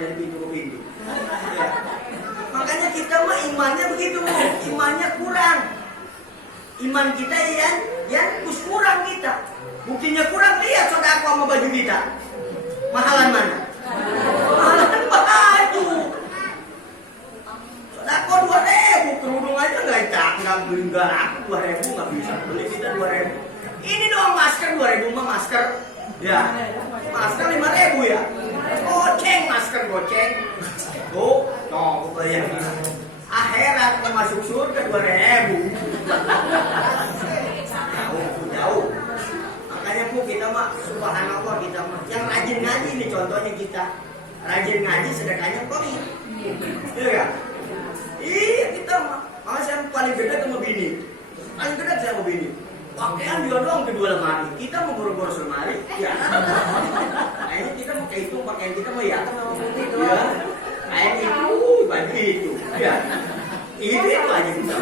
dari pintu ke pintu. Ya. Makanya kita mah imannya begitu, imannya kurang. Iman kita ya kurang kita. Buktinya kurang, lihat sodako sama baju kita. Mahalan mana? Mahalan baju. Sodako 2.000, kerudung aja nggak beli, nggak laku 2.000 nggak bisa beli, kita 2.000. Ini doang masker 2.000 mah masker. Ya, masker 5.000 ya. Goceng masker goceng. Tuh, bayar. Akhirat mau masuk surga 2.000. Jauh. Makanya Bu, kita mah subhanallah, kita mah yang rajin ngaji ini contohnya kita. Rajin ngaji sedekahnya kori. Iya enggak? Iya, kita mah. Makanya saya paling beda sama bini. Paling beda saya sama bini. Pakaian dia doang kedua lemari. Kita mau boros-boros lemari. Ya. Kayaknya kita mau kehitung pakaian kita mah ya. Ya. Kayak itu, baju itu. Ya. Itu aja kita.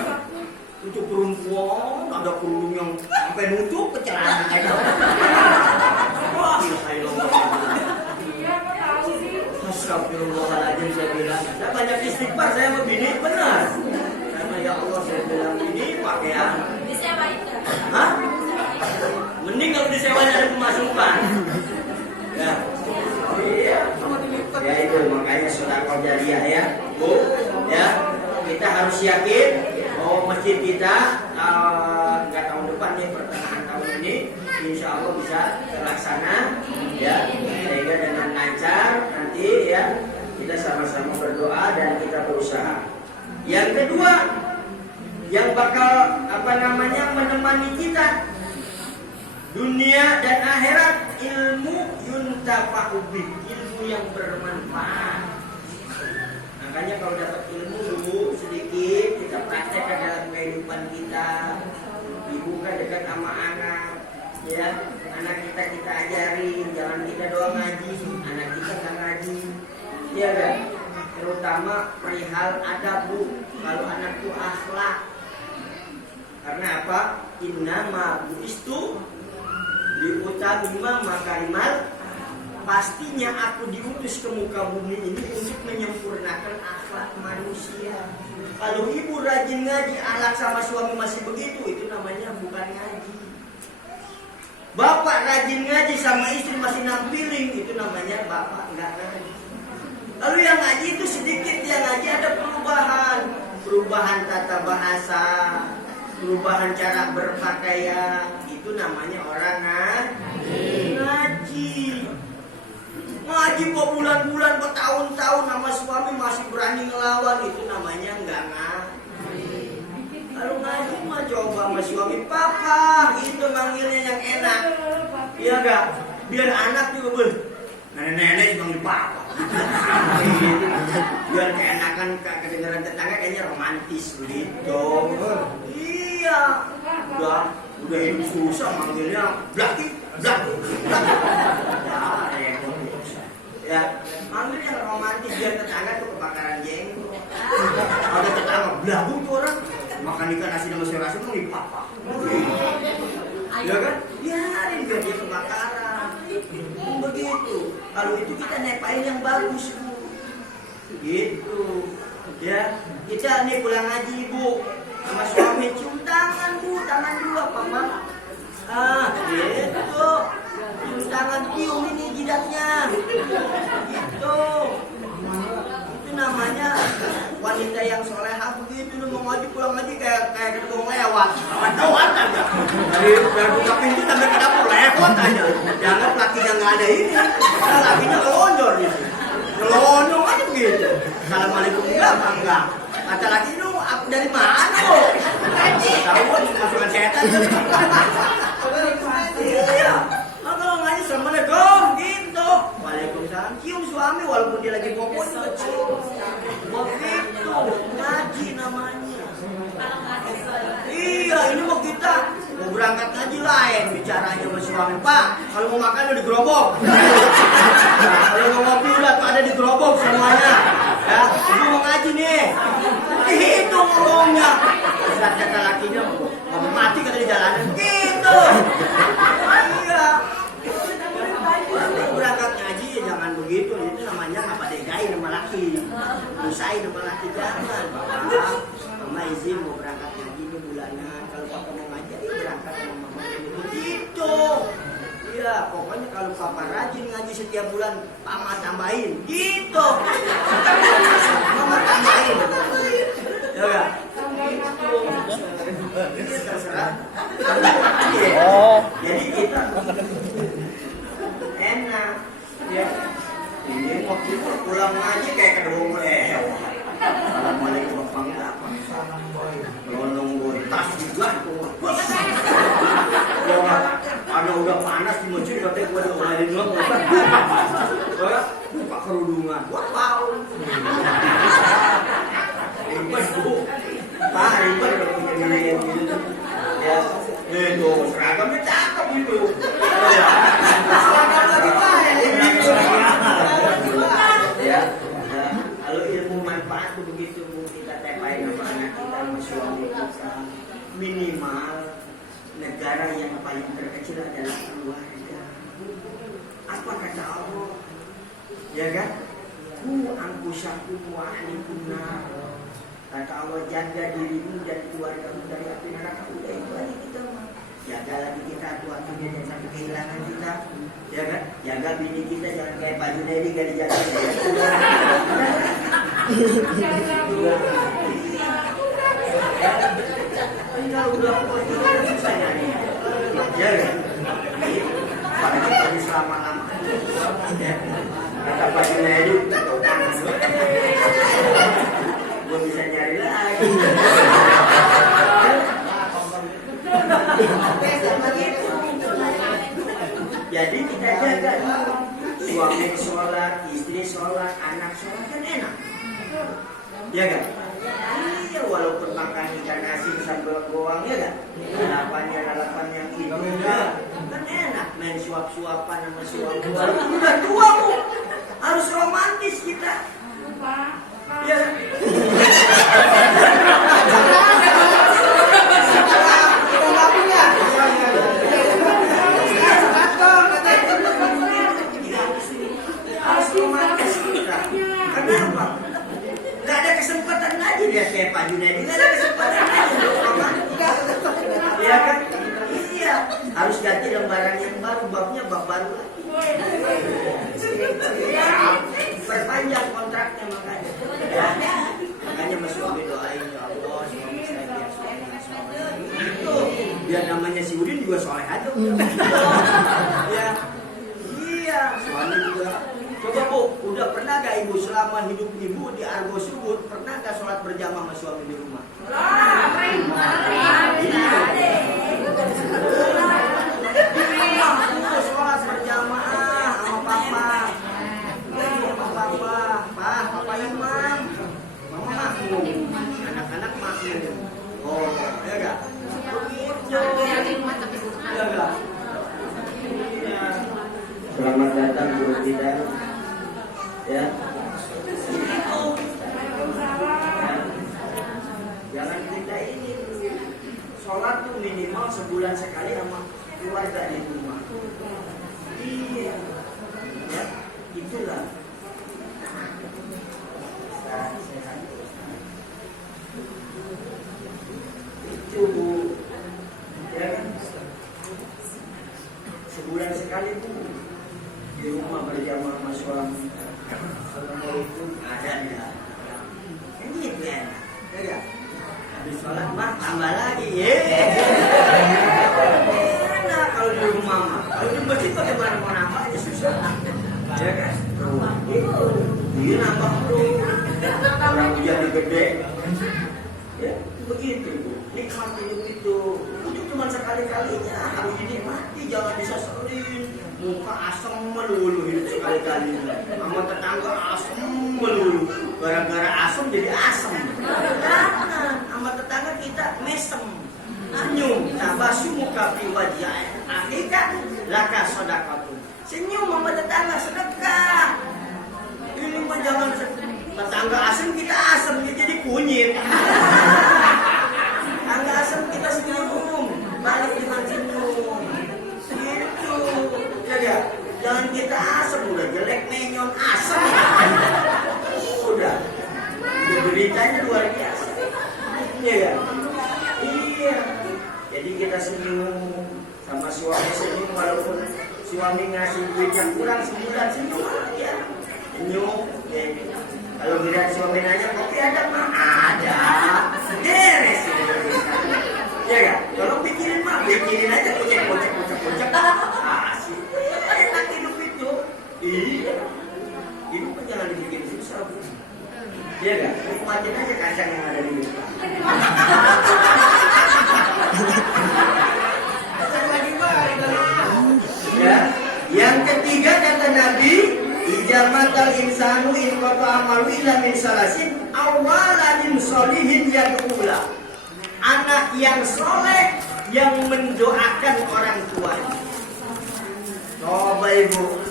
Untuk perempuan ada kerudung yang sampai nutup ke celana kayak wah, astagfirullahaladzim, saya bilang. Saya banyak istighfar, saya sama bini, benar. Karena ya Allah, saya bilang ini pakaian. Disewain kan? Hah? Mending kalau disewanya ada pemasukan. Ya. Iya. Ya itu makanya sedekah jariah ya, Bu. Ya. Kita harus yakin bahwa masjid kita nggak tahun depan nih, pertengahan tahun ini insya Allah bisa terlaksana ya, sehingga dengan lancar nanti ya kita sama-sama berdoa dan kita berusaha. Yang kedua yang bakal menemani kita dunia dan akhirat, ilmu yuntafa'u bih, ilmu yang bermanfaat. Makanya kalau dapat ilmu dulu sedikit kita praktekkan dalam kehidupan kita. Ibu kan dekat sama anak, ya anak kita ajari, jangan kita doang ngaji, anak kita nggak ngaji, ya kan? Terutama perihal adab Bu, kalau anak itu akhlak. Karena apa? Innama bu'istu liutamima makarimal. Pastinya aku diutus ke muka bumi ini untuk menyempurnakan akhlak manusia. Kalau ibu rajin ngaji, anak sama suami masih begitu, itu namanya bukan ngaji. Bapak rajin ngaji sama istri masih nampiling, itu namanya bapak nggak ngaji. Lalu yang ngaji itu sedikit, yang ngaji ada perubahan tata bahasa, perubahan cara berpakaian, itu namanya orang ngaji. Ngaji kok bulan-bulan, kok tahun-tahun sama suami masih berani ngelawan, itu namanya enggak ngaji. Kalau ngaji mah coba sama suami, papa, itu manggilnya yang enak. Iya enggak? Biar anak juga nenek-nenek cuma di papa. Biar keenakan kedengaran tetangga kayaknya romantis begitu. Iya. Udah hidup susah manggilnya blaki. Ya, manggil yang romantis biar tetangga tuh kebakaran jenggot. Ada tetangga belagu tuh orang makan ikan nasi sama sayur asem di papa. Ya kan? Biarin biar dia kebakaran. Begitu. Kalau itu kita nepain yang bagus Bu. Gitu. Ya, kita nih pulang ngaji Bu sama suami cium tangan Bu, tangan dua papa. Gitu. Cium tangan, cium ini jidatnya. Gitu. Itu namanya wanita yang solehah begitu. Lu mau ngaji pulang ngaji kayak ketemu lewat. Lewat aja. Dari buka pintu sampai ke dapur lewat aja. Jangan lakinya nggak ada ini. Karena lakinya kelonjor gitu. Kelonjor aja begitu. Assalamualaikum enggak. Kata laki itu dari mana kok? Tahu kan masukan setan. Iya. Kalau ngaji assalamualaikum gitu. Waalaikumsalam. Cium suami walaupun dia lagi popon juga cium. Begitu ngaji namanya. Iya, ini mau kita mau berangkat ngaji lain bicaranya sama suami. Pak, kalau mau makan udah di gerobak. Kalau mau ngopi udah tuh ada di gerobak semuanya. Ya, ini mau ngaji nih. Dihitung ngomongnya. Saat kata lakinya mau mati kata di jalanan. Gitu. Iya. Berangkat ngaji ya jangan begitu. Itu namanya apa degain. dipaksain sama laki, jangan. Mama izin mau berangkat ngaji ini bulanan, kalau papa mau ngaji berangkat sama mama begitu. Iya, pokoknya kalau papa rajin ngaji setiap bulan, mama tambahin gitu. Mama tambahin. Ya enggak? Ini terserah. Jadi kita enak ya. Ini waktu itu pulang ngaji kayak kedua lewat. Assalamualaikum warahmatullahi wabarakatuh. Lolong tas juga itu. Ada udah panas di masjid katanya gua ada orang lain doang. Buka kerudungan. Wow. Ribet bu. Pak ribet kalau punya nilai gitu. Ya. Itu seragamnya cakep gitu. Seragam lagi baik. Ya. Kalau ilmu manfaat itu begitu bu, kita tepain sama anak kita, sama suami kita. Minimal negara yang paling terkecil adalah keluarga. Apa kata Allah? Ya kan? Ku angkusakum wa ahlikum nar. Kata Allah, jaga dirimu dan keluargamu dari api neraka. Udah itu aja kita mah. Jaga lagi kita tuanya dan sampai kehilangan kita. Ya kan? Jaga bini kita jangan kayak Pak Junaidi gak dijaga. Kalau udah susah nyari. Ya kan? Apalagi kalau selama-lama. Kata Pak Junaidi, gue bisa nyari lagi. Jadi kita jaga suami sholat, istri sholat, anak sholat kan enak. Ya kan? Iya, walaupun makan ikan asin sambal goang ya kan? Lalapan yang itu ya. Kan enak main suap-suapan sama suami. Udah tua bu, harus romantis kita. Ya. Harus romantis kita. Kenapa? Gak ada kesempatan lagi dia kayak Pak Junaidi. Gak ada kesempatan lagi. Iya kan? Iya. Harus ganti lembaran yang baru, babnya bab baru lagi. Perpanjang kontraknya makanya. Ya. Makanya Mas Suami doain ya Allah, suami saya biar soleh. Itu biar namanya si Udin juga soleh aja. Ya. Iya, suami juga. Coba bu, udah pernah gak ibu selama hidup ibu di Argo Subur pernah gak sholat berjamaah sama suami di rumah? Sholat berjamaah sama papa. Papa imam, mama makmum, anak-anak makmum. Oh, ya gak? Ya gak? Selamat datang guru kita. Ya. Jangan kita ini sholat tuh minimal sebulan sekali sama keluarga di rumah. Iya. Ya, itulah. Itu bu, ya kan? Sebulan sekali bu di rumah berjamaah sama suami. Assalamualaikum ada ya. Ini gitu ya. Ya. Habis sholat mah tambah lagi. Enak kalau di rumah mah. Kalau di masjid bagaimana mau nambah aja susah. Ya kan? Dia nambah terus. Orang hujan gede. Ya, begitu. Nikmat hidup itu. Hidup cuma sekali-kalinya. Harus dinikmati, jangan diseselin. Muka asem melulu hidup sekali-kali. Sama tetangga asem melulu. Gara-gara asem jadi asem. Jangan. Sama tetangga kita mesem. Senyum. Tabasu muka fi wajah. Akhirnya laka sodakatu. Senyum sama tetangga sedekah. Ini mah jangan tetangga asem kita asem jadi kunyit. Tetangga asem kita senyum. Balik dengan senyum. Gitu. Ya, jangan kita asem udah jelek menyon asem. Udah. suami ngasih duitnya kurang sebulan senyum aja. Senyum. Kalau bila suami nanya kopi ada mah ada. Beres. Ya kan? Kalau pikirin mah pikirin aja kocek. Asik. Enak hidup itu. Iya. Hidup kan jangan dibikin susah. Iya kan? Nikmatin aja kacang yang ada di muka. Ya. Yang ketiga kata Nabi, ijamatal insanu in qata amalu illa min salasin awalamin sholihin yad'ula. Anak yang soleh yang mendoakan orang tuanya. Coba ibu,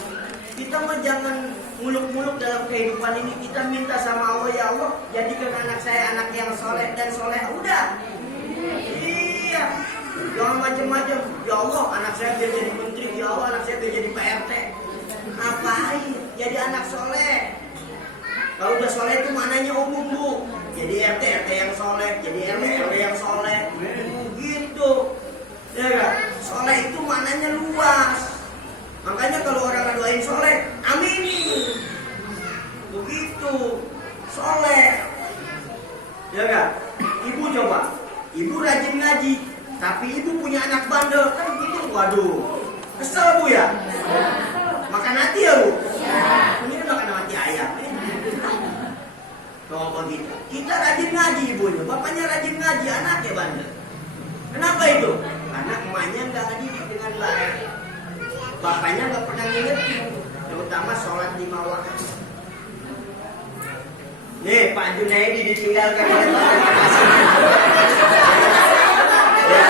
kita mah jangan muluk-muluk dalam kehidupan ini. Kita minta sama Allah, ya Allah, jadikan anak saya anak yang soleh dan soleh. Udah. Iya. Jangan macam-macam. Ya Allah, anak saya biar jadi menteri. Ya Allah, anak saya biar jadi PRT. Ngapain? Jadi anak soleh. Kalau udah soleh itu maknanya umum, Bu. Jadi RT yang soleh, jadi RW yang soleh. Gitu. Ya kan? Soleh itu maknanya luas. Makanya kalau orang doain soleh, aminin. Begitu. Soleh. Ya kan? Ibu coba. Ibu rajin ngaji, tapi ibu punya anak bandel. Kan gitu, waduh. Kesel, Bu ya? Makan hati ya, Bu? Ini kan makan hati ayam. Coba gitu. Kita rajin ngaji ibunya, bapaknya rajin ngaji, anaknya bandel. Kenapa itu? Karena emaknya nggak ngedidik dengan baik. Bapaknya nggak pernah ngingetin, terutama sholat 5 waktu. Nih, Pak Junaidi ditinggalkan oleh Bapak. Ya.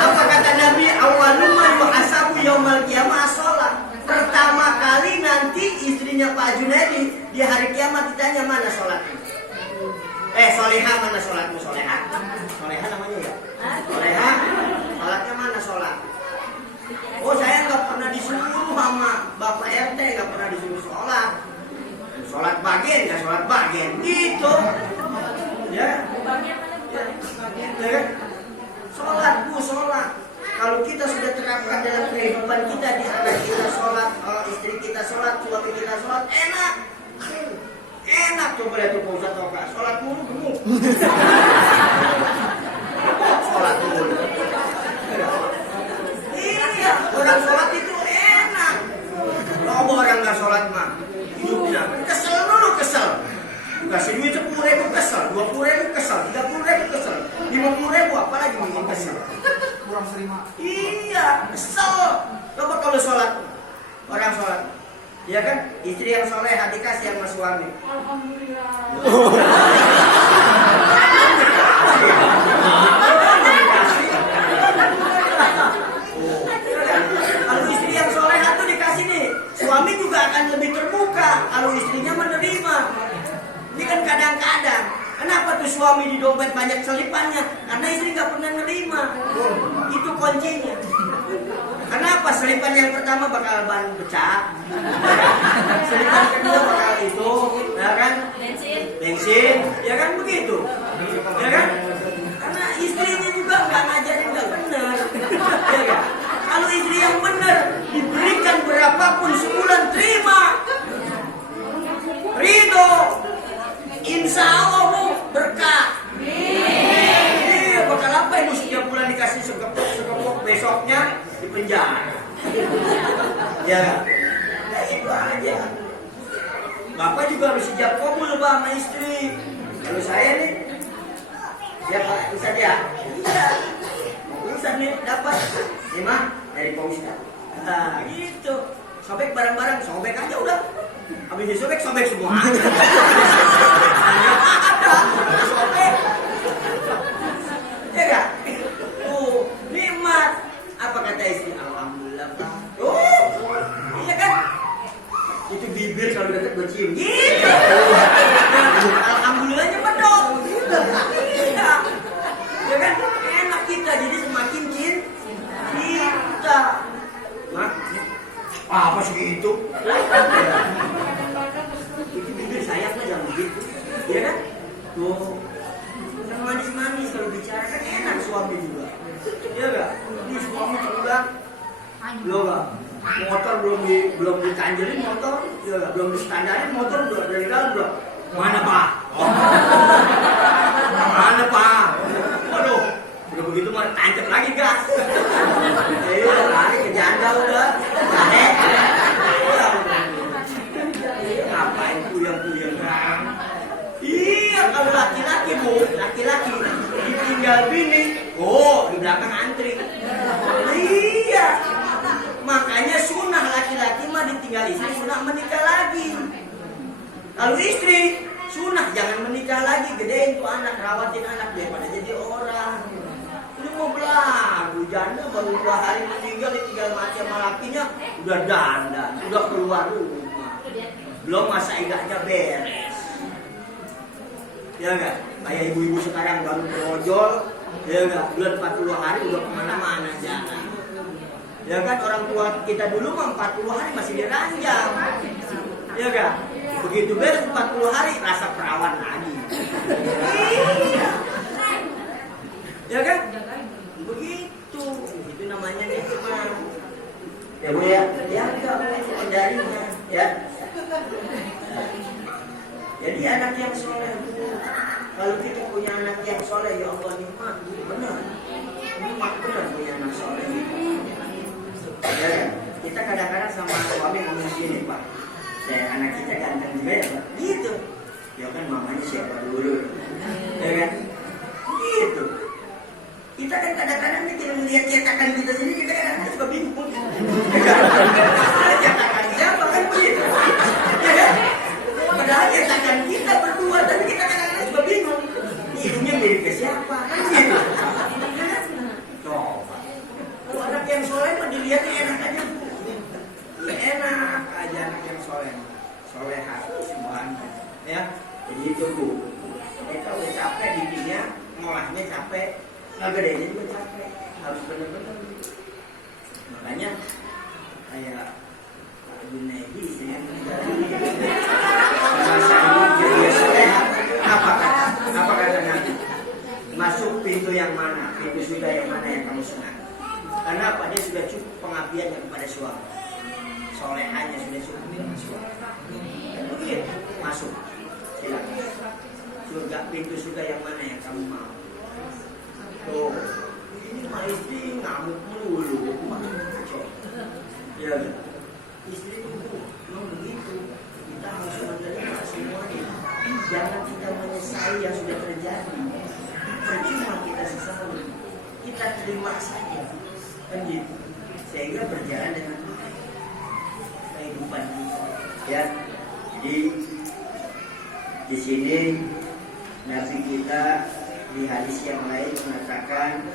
Apa kata Nabi? Awaluma yuhasabu yaumal qiyamah sholat. Pertama kali nanti istrinya Pak Junaidi di hari kiamat ditanya mana sholatmu. Soleha mana sholatmu? Soleha namanya ya? Soleha, sholatnya mana sholat? Oh, saya nggak pernah disuruh sama Bapak RT, nggak pernah disuruh sholat. Sholat bagian, nggak sholat bagian, gitu. Ya. Ya. Sholat, Bu, sholat. Kalau kita sudah terapkan dalam kehidupan kita, di anak kita sholat, istri kita sholat, suami kita sholat, enak. Enak. Coba lihat tuh Pak Ustadz Toka, sholat dulu gemuk. Sholat dulu. Iya, orang sholat itu enak. Coba orang nggak sholat mah, hidupnya kesel dulu, kesel. Kasih duit 10.000 kesel, 20.000 kesel, 30.000 kesel, 50.000 apalagi bikin kesel. Kurang terima. Iya, kesel. Coba kalau sholat, orang sholat, ya kan, istri yang soleh dikasih sama suami. Alhamdulillah. Kalau istri yang soleh itu dikasih nih, suami juga akan lebih terbuka kalau istrinya menerima. Ini kan kadang-kadang. Kenapa tuh suami di dompet banyak selipannya? Karena istri nggak pernah nerima. Itu kuncinya. Kenapa? Selipan yang pertama bakal ban pecah, selipan kedua bakal itu, ya kan? Bensin, ya kan begitu, ya kan? Karena istrinya juga nggak ngajarin nggak benar, ya kan? Kalau istri yang benar diberikan berapapun sebulan terima, ridho, insya Allah berkah. Iya, bakal apa ibu setiap bulan dikasih segepok besoknya di penjara. Ya, nah itu aja. Bapak juga harus siap kabul sama istri. Kalau saya nih, ya Pak Ustadz ya. Iya. Ustadz nih dapat 5 dari Pak Ustadz. Nah gitu. Sobek barang-barang, sobek aja udah. Habis disobek, sobek semua. Ada, sobek. Ya gak? Nikmat. Apa kata istri? Alhamdulillah Pak. Iya kan? Itu bibir kalau deket gue cium. Gitu. Alhamdulillahnya pedok. Gitu. Iya. Ya kan? Enak kita jadi semakin cinta. Mak, apa sih itu? Itu bibir sayangnya jangan begitu. Iya kan? Tuh. Yang manis-manis kalau bicara kan enak suami juga. Iya gak? Ini suami juga Motor belum ditanjelin motor, belum distandarin motor udah dari dalam bro. Mana Pak? Oh. Mana Pak? Waduh, udah begitu mah tancap lagi gas. Lari ke janda udah. Ngapain puyeng-puyeng kan? Iya, kalau laki-laki bu, laki-laki ditinggal bini, di belakang antri. Iya, makanya sunnah laki-laki mah ditinggal istri, sunnah menikah lagi. Kalau istri, sunnah jangan menikah lagi, gedein tuh anak, rawatin anak daripada jadi orang. Ini mau belagu, janda baru 2 hari meninggal, ditinggal mati sama lakinya, udah dandan, udah keluar rumah. Belum masa idahnya beres. Ya enggak? Kayak ibu-ibu sekarang baru berojol, ya enggak? Bulan 40 hari udah kemana-mana jalan. Ya kan orang tua kita dulu mah 40 hari masih diranjang. Ya enggak? Begitu beres 40 hari rasa perawan lagi. Iya. Ya kan? Begitu. Itu namanya nikmat. Ya Bu ya, enggak penjarinya, ya. Jadi anak yang soleh, kalau kita punya anak yang soleh, ya Allah nikmat, benar, benar punya anak soleh. Ya, kita kadang-kadang sama suami ngomong gini Pak, anak kita ganteng juga ya Pak, gitu. Ya kan mamanya siapa dulu, ya kan, gitu. Kita kan kadang-kadang kita melihat cetakan kita sendiri, kita kadang-kadang suka bingung. Cetakan siapa kan begitu, ya kan? Padahal cetakan kita berdua, tapi kita kadang-kadang juga bingung. Hidungnya mirip ke siapa? Kan gitu. Coba. Kalau anak yang soleh mah dilihatnya enak aja. Enak aja anak yang soleh. Solehah, subhanallah. Ya, jadi itu Bu. Kita udah capek didinya, ngolahnya capek, ngegedenya juga capek. Harus benar-benar. Makanya kayak Junedi dengan apa kata Nabi? Masuk pintu yang mana? Pintu surga yang mana yang kamu senang? Karena apa? Dia sudah cukup pengabdiannya kepada suami. Solehannya sudah cukup dengan suami. Begitu masuk. Silakan. Surga, pintu surga yang mana yang kamu mau? Tuh, ini mah istri ngamuk melulu. Ya. Istri itu memang begitu. Kita harus menerima semuanya. Jangan kita menyesali yang sudah terjadi. Percuma kita sesali. Kita terima saja. Kan gitu. Sehingga berjalan dengan baik kehidupan kita. Ya. Jadi di sini Nabi kita di hadis yang lain mengatakan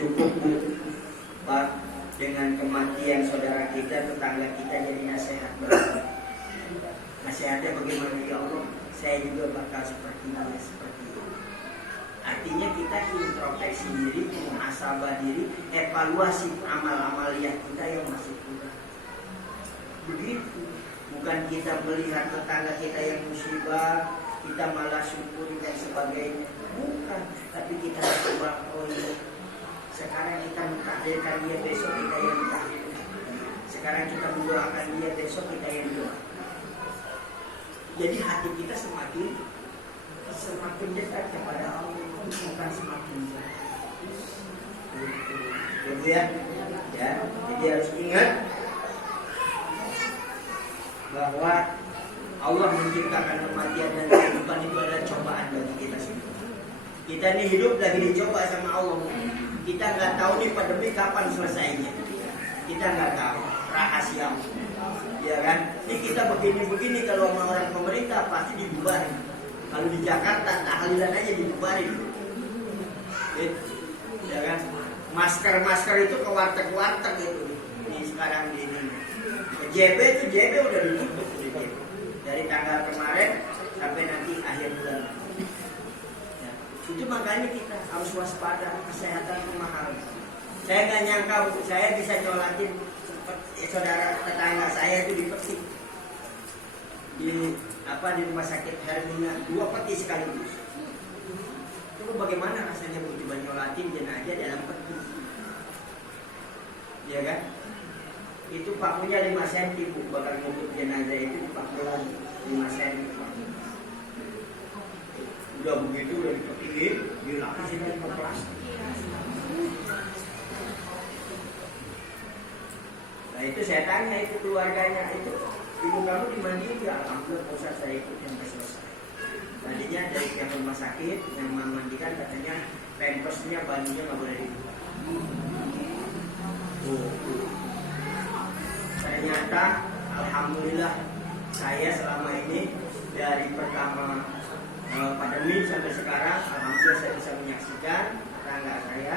cukup Bu Pak dengan kematian saudara kita, tetangga kita jadi nasihat berapa? Nasihatnya bagaimana ya Allah? Saya juga bakal seperti dia, seperti itu. Artinya kita introspeksi diri, muhasabah diri, evaluasi amal-amaliyah kita yang masih kurang. Begitu. Bukan kita melihat tetangga kita yang musibah, kita malah syukur dan sebagainya. Bukan, tapi kita coba, oh iya, sekarang kita mentakdirkan dia, besok kita yang mentakdirkan. Sekarang kita mendoakan dia, besok kita yang doa. Jadi hati kita semakin dekat kepada Allah, bukan semakin jauh. Gitu ya. Jadi harus ingat bahwa Allah menciptakan kematian dan kehidupan itu adalah cobaan bagi kita semua. Kita ini hidup lagi dicoba sama Allah. Kita nggak tahu nih pandemi kapan selesainya. Kita nggak tahu, rahasia. Ya kan? Ini kita begini-begini kalau sama orang pemerintah pasti dibubarin. Kalau di Jakarta tahlilan aja dibubarin. Ya kan? Masker itu ke warteg-warteg gitu. Ini sekarang di ini. JB udah ditutup dari tanggal kemarin sampai nanti akhir bulan. Ya. Itu makanya kita harus waspada, kesehatan itu mahal. Saya nggak nyangka saya bisa nyolatin saudara tetangga saya itu di Persik. di rumah sakit Hermina 2 peti sekaligus. Itu bagaimana rasanya Bu coba nyolatin jenazah dalam peti? Ya kan? Itu pakunya 5 cm Bu, bakal ngubur jenazah itu dipakulan 5 cm. Udah begitu udah dikepiin, dilapisin lagi ke plastik. Nah itu saya tanya itu keluarganya itu, ibu kamu dimandiin ya? Alhamdulillah Pak Ustaz, saya ikut sampai selesai. Tadinya dari pihak rumah sakit yang memandikan katanya pampersnya bajunya nggak boleh dibuka. Ternyata alhamdulillah saya selama ini dari pertama pandemi sampai sekarang alhamdulillah saya bisa menyaksikan tetangga saya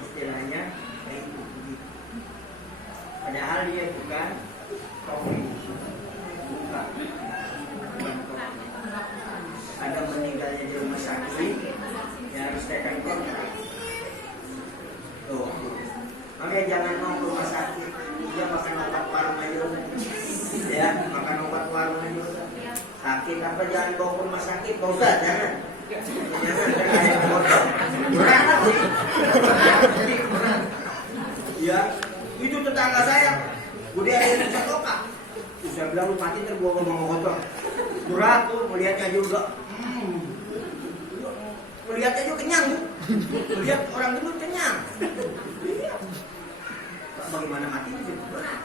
istilahnya kayak itu. Padahal dia bukan COVID, bukan. Ada meninggalnya di rumah sakit, ya harus tekan kontrak. Tuh, makanya jangan mau ke rumah sakit, dia makan obat warung aja, ya makan obat warung aja. Sakit apa jangan bawa ke rumah sakit, Pak Ustaz, jangan. Berat. Ya, itu tetangga saya, udah ada yang cetokan. Saya bilang lu mati ntar gua ngomong kotor. Berat tuh, melihatnya juga. Melihatnya juga kenyang, Bu. Melihat orang gendut kenyang. Bagaimana mati itu berat.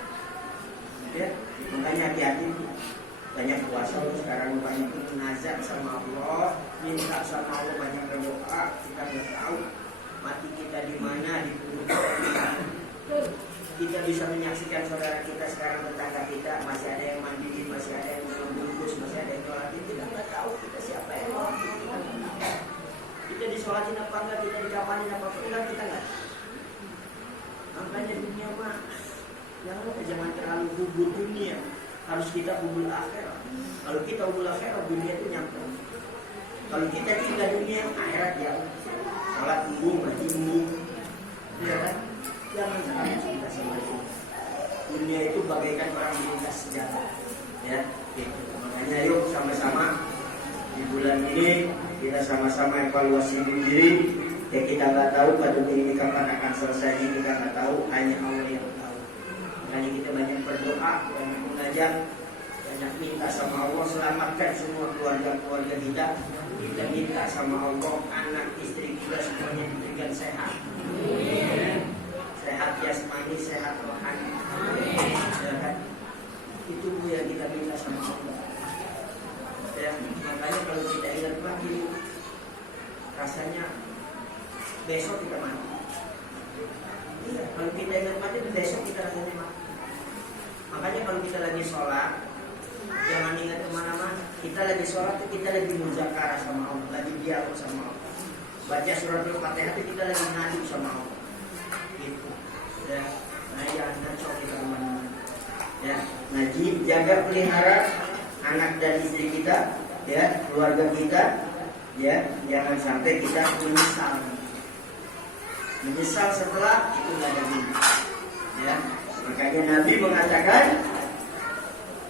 Ya, makanya hati-hati. Banyak puasa sekarang, banyak munajat sama Allah, minta sama Allah, banyak berdoa. Kita nggak tahu mati kita di mana, di mana. Kita bisa menyaksikan saudara kita sekarang, tetangga kita masih ada yang mandiin, masih ada yang membungkus, masih ada yang nyolatin. Kita nggak tahu kita siapa yang nyolatin. Kita disolatin apa enggak, kita dikapanin apa enggak, kita nggak. Makanya dunia mah jangan terlalu hubur dunia. Harus kita hubul akhirat. Kalau kita hubul akhirat, dunia itu nyampe. Kalau kita tinggal dunia, akhirat ya. Salat embung, ngaji embung. Ya kan? Jangan sampai kita sama dunia itu bagaikan orang lintas jalan. Ya, gitu. Makanya yuk sama-sama di bulan ini kita sama-sama evaluasi diri. Ya kita nggak tahu pandemi ini kapan akan selesai. Kita nggak tahu, hanya Allah yang tahu. Makanya kita banyak berdoa, banyak mengajar, banyak minta sama Allah selamatkan semua keluarga-keluarga kita. Kita minta sama Allah anak istri kita semuanya diberikan sehat, sehat jasmani, sehat rohani. Ya kan? Itu yang kita minta sama Allah. Ya, makanya kalau kita ingat lagi, rasanya besok kita mati. Ya, kalau kita ingat mati itu besok kita rasanya mati. Makanya kalau kita lagi sholat, jangan ingat kemana-mana. Kita lagi sholat, kita lagi muzakarah sama Allah, lagi dialog sama Allah. Baca surat Al-Fatihah itu kita lagi ngadu sama Allah. Gitu. Ya, nah ya, ngaco kita kemana-mana. Ya, ngaji, jaga pelihara anak dan istri kita, ya, keluarga kita, ya, jangan sampai kita menyesal setelah itu nggak ada guna. Ya. Makanya Nabi mengatakan,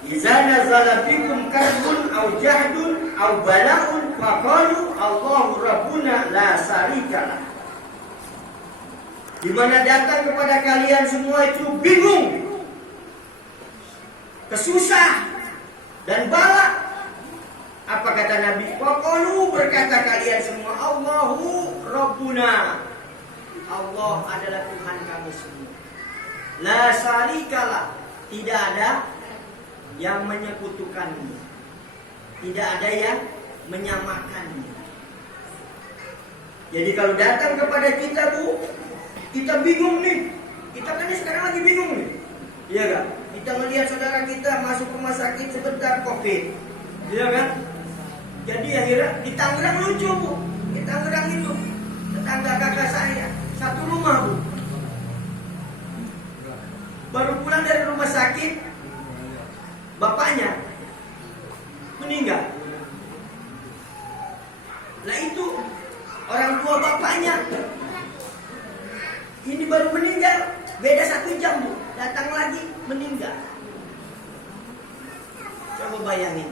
"Iza nazala bikum karbun aw jahdun aw bala'un faqalu Allahu Rabbuna la syarikalah." Di mana datang kepada kalian semua itu bingung, kesusah dan bala. Apa kata Nabi? Faqalu, berkata kalian semua, Allahu Rabbuna. Allah adalah Tuhan kami semua. La syarikalah, tidak ada yang menyekutukannya, tidak ada yang menyamakannya. Jadi kalau datang kepada kita, Bu, kita bingung nih. Kita kan sekarang lagi bingung nih. Iya kan? Kita melihat saudara kita masuk rumah sakit sebentar COVID. Iya kan? Jadi akhirnya di Tangerang lucu, Bu. Di Tangerang itu tetangga kakak saya satu rumah, Bu. Baru pulang dari rumah sakit, bapaknya meninggal. Nah itu orang tua bapaknya ini baru meninggal, beda 1 jam, Bu. Datang lagi meninggal. Coba bayangin.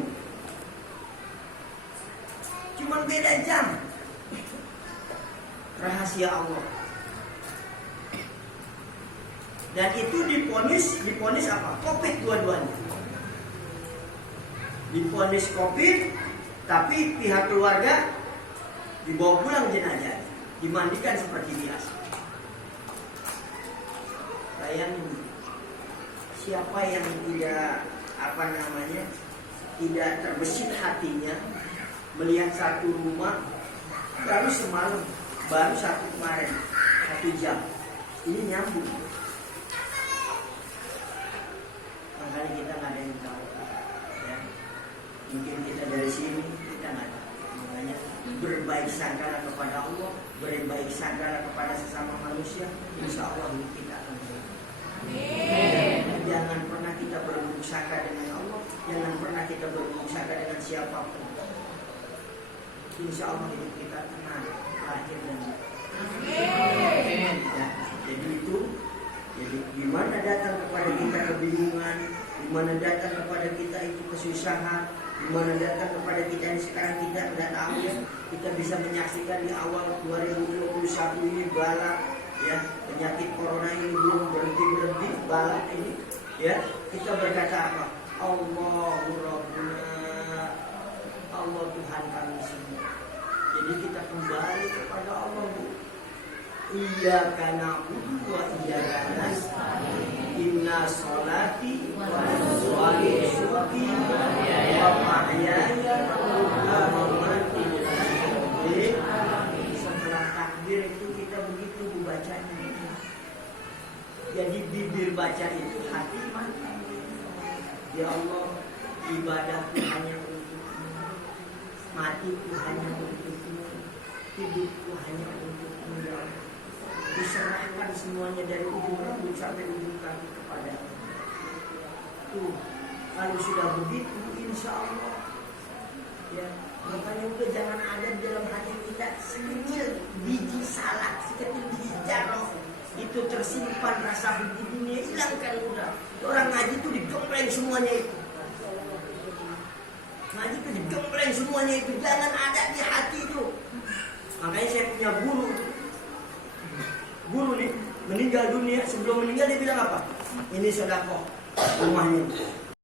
Cuman beda jam. Rahasia Allah. Dan itu diponis apa? Covid dua-duanya. Diponis Covid, tapi pihak keluarga dibawa pulang jenazah, dimandikan seperti biasa. Bayangin, siapa yang tidak tidak terbesit hatinya melihat satu rumah baru semalam, baru satu kemarin, 1 jam, ini nyambung. Makanya kita nggak ada yang tahu, ya. Mungkin kita dari sini kita nggak tahu. Makanya berbaik sangka kepada Allah, berbaik sangka kepada sesama manusia, insya Allah hidup kita akan baik. Jangan pernah kita berburuk sangka dengan Allah, jangan pernah kita berburuk sangka dengan siapapun. Insya Allah hidup kita tenang, lahir dan ya, jadi itu. Jadi di mana datang kepada kita kebingungan, di mana datang kepada kita itu kesusahan, di mana datang kepada kita yang sekarang kita tidak tahu, ya, kita bisa menyaksikan di awal 2021 ini balak, ya, penyakit corona ini belum berhenti balak ini, ya, kita berkata apa? Allahu Rabbuna, Allah Tuhan kami semua. Jadi kita kembali kepada Allah. Iyyaka na'budu wa iyyaka nasta'in. Inna sholati wa nusuki wa mahyaya wa mamati. Setelah takbir itu kita begitu membacanya. Jadi bibir baca itu, hati mati. Ya Allah, ibadahku hanya untukmu, matiku hanya untukmu, hidupku hanya untukmu, ya Allah. Diserahkan semuanya dari ujung rambut sampai ujung kaki kepada tuh. Kalau sudah begitu, insya Allah, ya, makanya udah jangan ada di dalam hati kita sekecil biji salak, sekecil biji jarok itu tersimpan rasa benci dunia, hilangkan udah. Orang ngaji itu digembleng semuanya itu. Ngaji itu digembleng semuanya itu, jangan ada di hati itu. Makanya saya punya guru nih meninggal dunia, sebelum meninggal dia bilang apa? Ini sedekah rumahnya.